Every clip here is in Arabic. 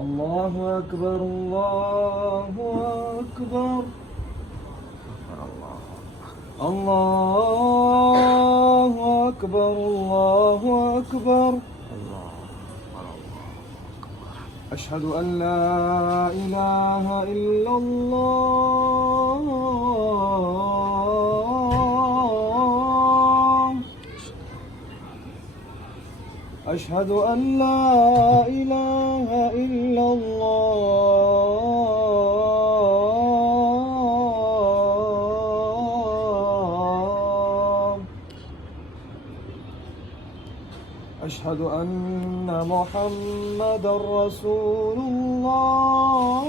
الله أكبر الله أكبر الله أكبر الله أكبر. أشهد أن لا إله إلا الله. أشهد أن لا إله إلا الله. أشهد أن محمدًا رسول الله.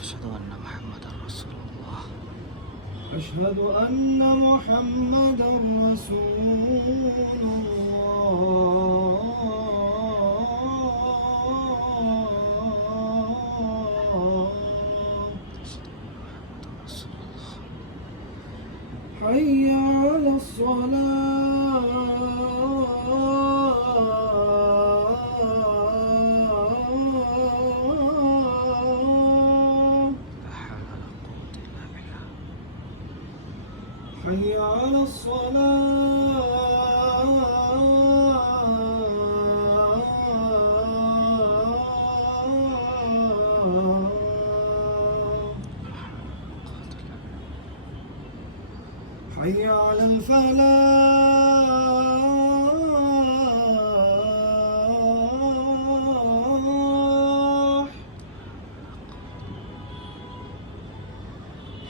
أشهد أن محمدًا رسول الله. أشهد أن محمدًا رسول الله. حي على الصلاة. حي على الصلاة. حي على الفلاح.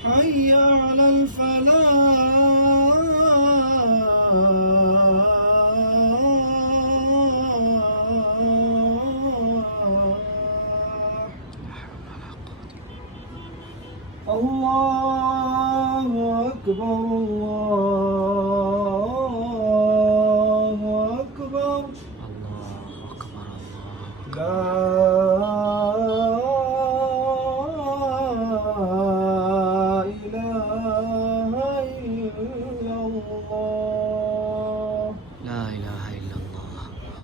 حي على الفلاح. الله أكبر الله